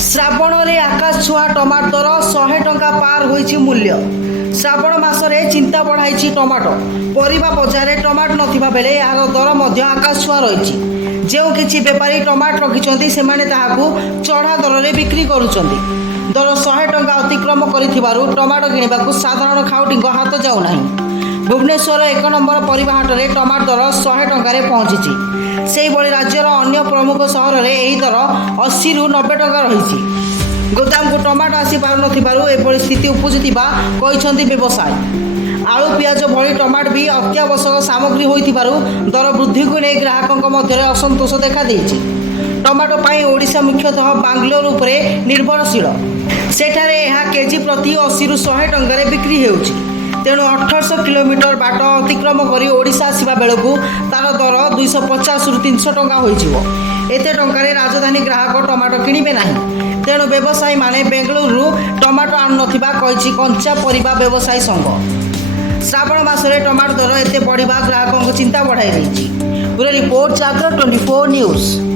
श्रावण में आकाश छुआ टमाटो दर 100 टंका पार होइछि मूल्य। श्रावण मासरे चिंता बढ़ाई टमाटो परिबा बजार टमाटो नथिबा बेले यार दर मध्य आकाश छुआ रही। जो किछि बेपारी टमाटो रखिछन्ति सेमाने ताहाकु चढ़ा दर में बिक्री करुछन्ति। दर 100 टंका अतिक्रम करिथिबारु टमाटो किणिबाकु साधारण खाउटिंग हाथ जाउ नाही। भुवनेश्वर 1 नंबर परिबा हाट में टमाटो दर 100 टंका पहुंची। से राज्यर अन्य प्रमुख सहर में यही दर 80 ରୁ 90 टंका रही। गोदाम को टमाटो आसी पारुनथिबारु एभली स्थिति उपजुथिबा कहिसंती व्यवसायी। आलू पियाज भली टमाटो भी अत्यावश्यक सामग्री होइथिबारु दर वृद्धि को नहीं ग्राहकों मध्य असंतोष देखा देइछि। टमाटो पाई ओडिशा मुख्यतः बांग्लोर उपरे निर्भरशील। सेठारे यह केजी प्रति 80 ରୁ 100 टंका बिक्री हेउछि। तेणु 1800 किलोमीटर बाट अतिक्रम कर ओडिशा आसवा बेलू तार दर 250 ରୁ 300 टंका होइजिवो। एते टंकारे राजधानी ग्राहक टमाटो किणिबे नाही। तेणु व्यवसायी माने बेंगलुरु टमाटो आनुनथिबा कहिछि कंचा परिबा व्यवसायी संघ। श्रावण मासरे टमाटो दर एते बढ़िबा ग्राहकों चिंता बढ़ाई देइछि। पूरा रिपोर्ट जागरण 24 न्यूज।